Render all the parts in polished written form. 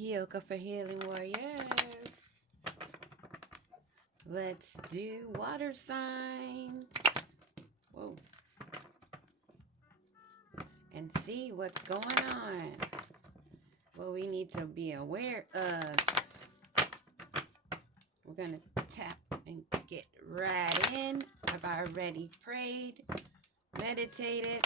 Yoga for Healing Warriors. Let's do water signs. Whoa. And see what's going on. What we need to be aware of. We're going to tap and get right in. I've already prayed, meditated.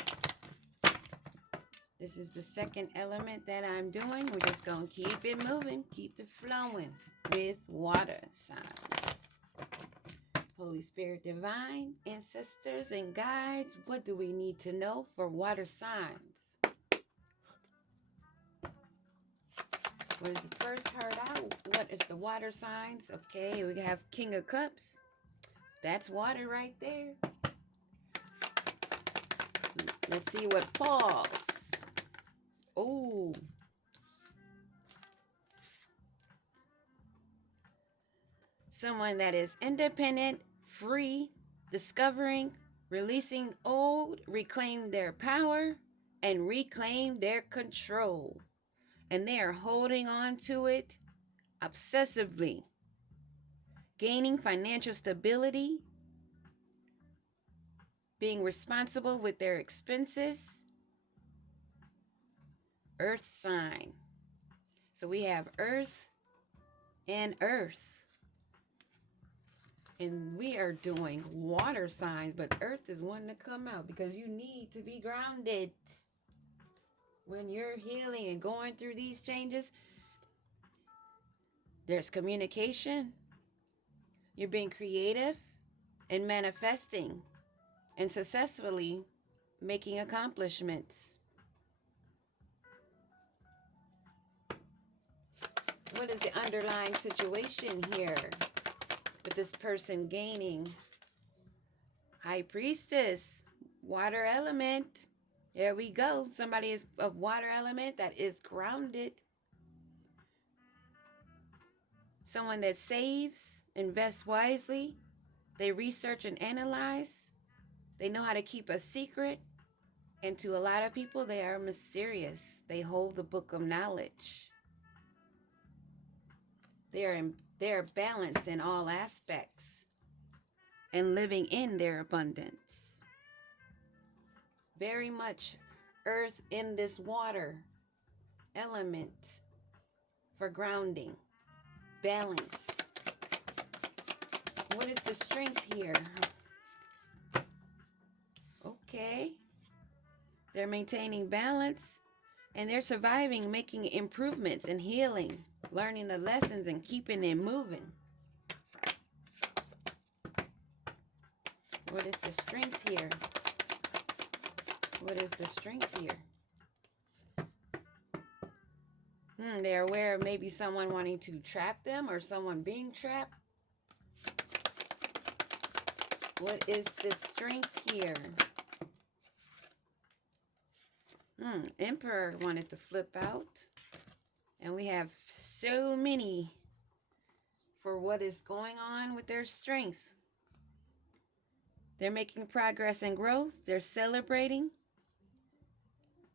This is the second element that I'm doing. We're just going to keep it moving, keep it flowing with water signs. Holy Spirit Divine, ancestors and guides, what do we need to know for water signs? What is the first card out? What is the water signs? Okay, we have King of Cups. That's water right there. Let's see what falls. Oh. Someone that is independent, free, discovering, releasing old, reclaim their power, and reclaim their control. And they are holding on to it obsessively. Gaining financial stability, being responsible with their expenses. Earth sign. So we have earth and earth. And we are doing water signs, but earth is one to come out because you need to be grounded. When you're healing and going through these changes, there's communication. You're being creative and manifesting and successfully making accomplishments. What is the underlying situation here with this person gaining? High Priestess, water element. There we go. Somebody is of water element that is grounded. Someone that saves, invests wisely. They research and analyze. They know how to keep a secret. And to a lot of people, they are mysterious. They hold the book of knowledge. They are balanced in all aspects and living in their abundance. Very much earth in this water element for grounding, balance. What is the strength here? Okay. They're maintaining balance and they're surviving, making improvements and healing, learning the lessons and keeping it moving. What is the strength here? What is the strength here? They're aware of maybe someone wanting to trap them or someone being trapped. What is the strength here? Emperor wanted to flip out. And we have so many for what is going on with their strength. They're making progress and growth. They're celebrating.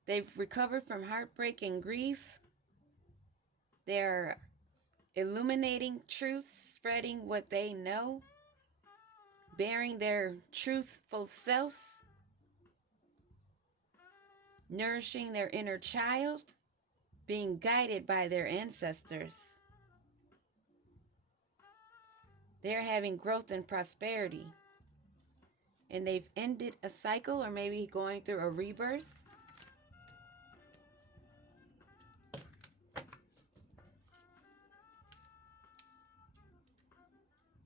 They've recovered from heartbreak and grief. They're illuminating truth, spreading what they know, bearing their truthful selves, nourishing their inner child, being guided by their ancestors. They're having growth and prosperity. And they've ended a cycle or maybe going through a rebirth.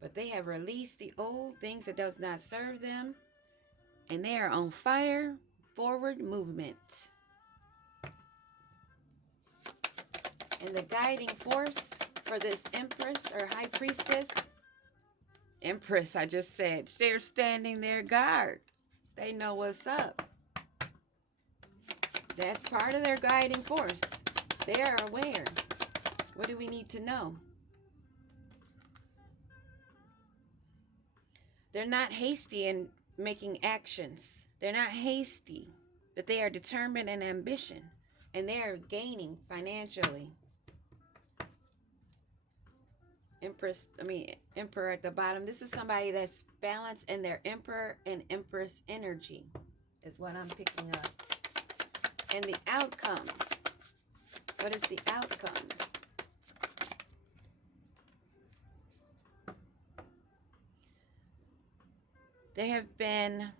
But they have released the old things that does not serve them. And they are on fire, forward movement. And the guiding force for this Empress or High Priestess, Empress, I just said, they're standing their guard. They know what's up. That's part of their guiding force. They are aware. What do we need to know? They're not hasty in making actions. They're not hasty, but they are determined and ambition, and they are gaining financially. Emperor at the bottom. This is somebody that's balanced in their Emperor and Empress energy, is what I'm picking up. And the outcome. What is the outcome? There have been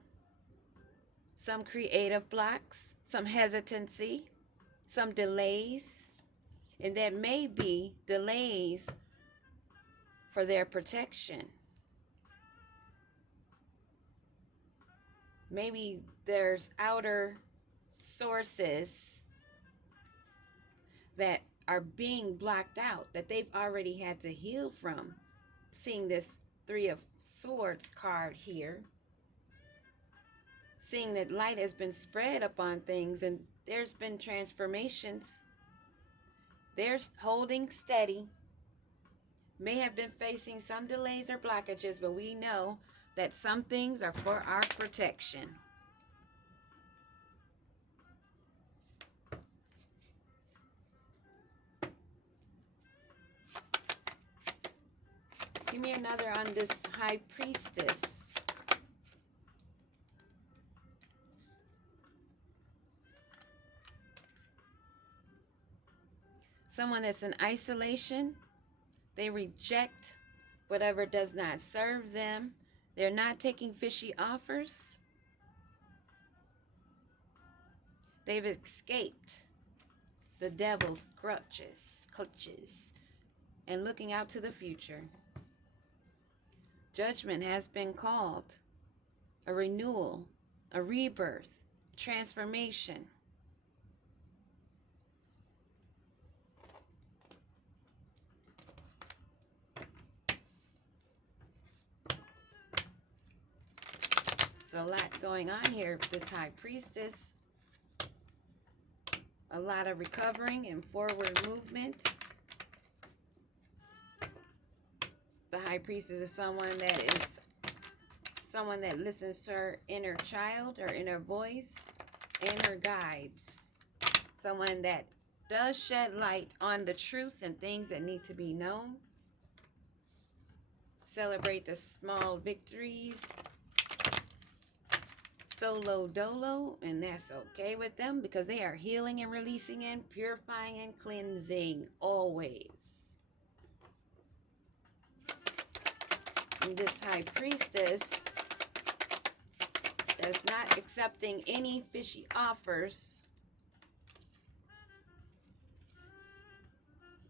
some creative blocks, some hesitancy, some delays, and that may be delays for their protection. Maybe there's outer sources that are being blocked out that they've already had to heal from. Seeing this Three of Swords card here, seeing that light has been spread upon things and there's been transformations. There's holding steady. May have been facing some delays or blockages, but we know that some things are for our protection. Give me another on this High Priestess. Someone that's in isolation. They reject whatever does not serve them. They're not taking fishy offers. They've escaped the devil's clutches, and looking out to the future. Judgment has been called. A renewal, a rebirth, transformation. There's a lot going on here with this High Priestess. A lot of recovering and forward movement. The High Priestess is someone that listens to her inner child, her inner voice, and her guides. Someone that does shed light on the truths and things that need to be known. Celebrate the small victories. Solo dolo, and that's okay with them because they are healing and releasing and purifying and cleansing always. And this High Priestess that's not accepting any fishy offers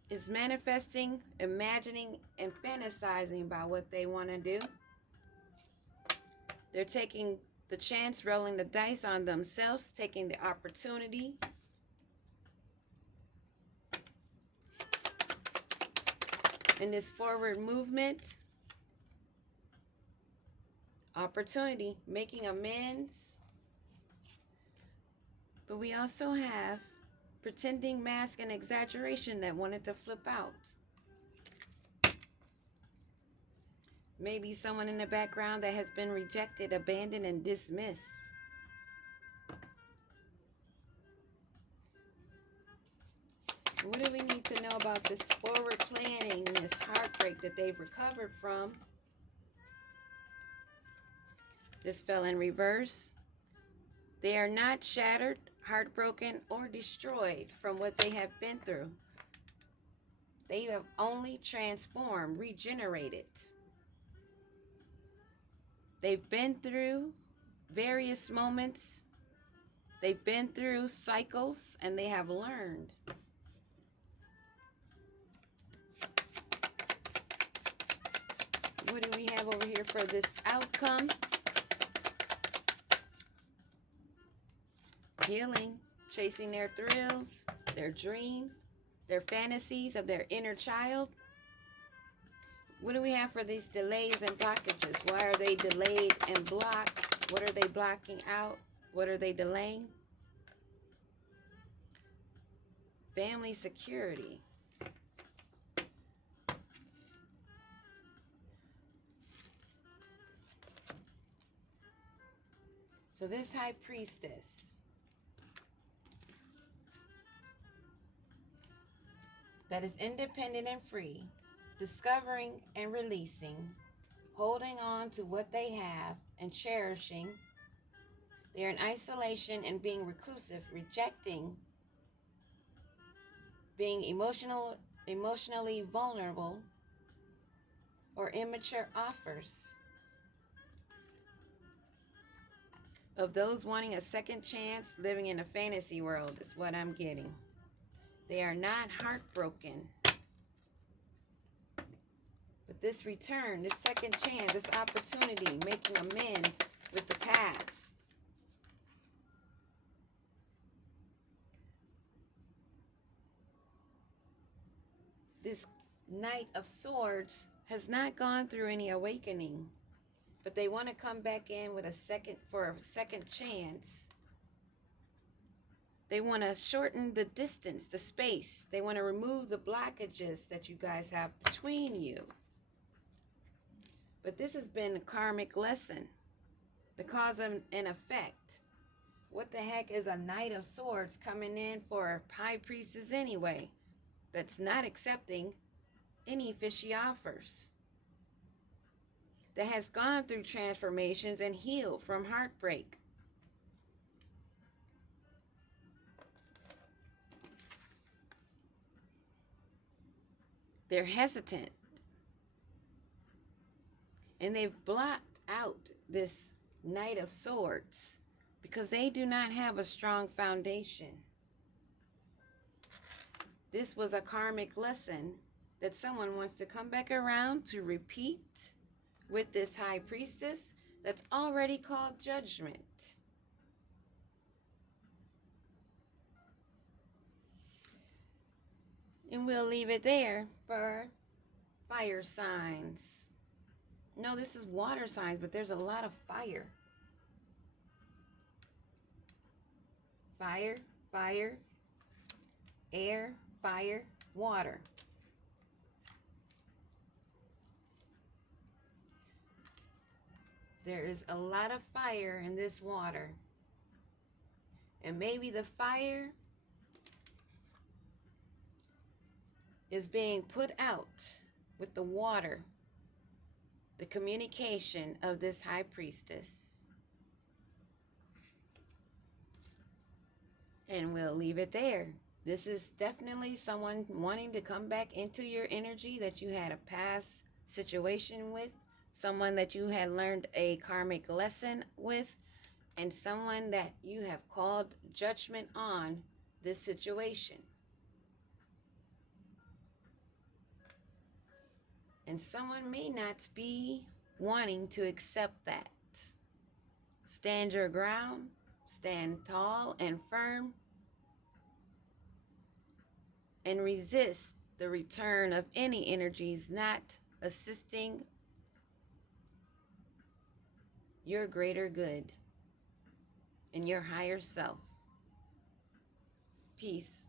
is manifesting, imagining, and fantasizing about what they want to do. They're taking the chance, rolling the dice on themselves, taking the opportunity. In this forward movement, opportunity, making amends. But we also have pretending, mask, and exaggeration that wanted to flip out. Maybe someone in the background that has been rejected, abandoned, and dismissed. What do we need to know about this forward planning, this heartbreak that they've recovered from? This fell in reverse. They are not shattered, heartbroken, or destroyed from what they have been through. They have only transformed, regenerated. They've been through various moments. They've been through cycles, and they have learned. What do we have over here for this outcome? Healing, chasing their thrills, their dreams, their fantasies of their inner child. What do we have for these delays and blockages? Why are they delayed and blocked? What are they blocking out? What are they delaying? Family security. So this High Priestess that is independent and free, discovering and releasing, holding on to what they have and cherishing. They are in isolation and being reclusive, rejecting, being emotionally vulnerable, or immature offers of those wanting a second chance, living in a fantasy world is what I'm getting. They are not heartbroken. But this return, this second chance, this opportunity, making amends with the past. This Knight of Swords has not gone through any awakening, but they want to come back in with a second chance. They want to shorten the distance, the space. They want to remove the blockages that you guys have between you. But this has been a karmic lesson, the cause and effect. What the heck is a Knight of Swords coming in for High Priestess anyway? That's not accepting any fishy offers. That has gone through transformations and healed from heartbreak. They're hesitant. And they've blocked out this Knight of Swords because they do not have a strong foundation. This was a karmic lesson that someone wants to come back around to repeat with this High Priestess that's already called judgment. And we'll leave it there for fire signs. No, this is water signs, but there's a lot of fire. Fire, fire, air, fire, water. There is a lot of fire in this water. And maybe the fire is being put out with the water, the communication of this High Priestess. And we'll leave it there. This is definitely someone wanting to come back into your energy that you had a past situation with, someone that you had learned a karmic lesson with, and someone that you have called judgment on this situation. And someone may not be wanting to accept that. Stand your ground, stand tall and firm, and resist the return of any energies not assisting your greater good and your higher self. Peace.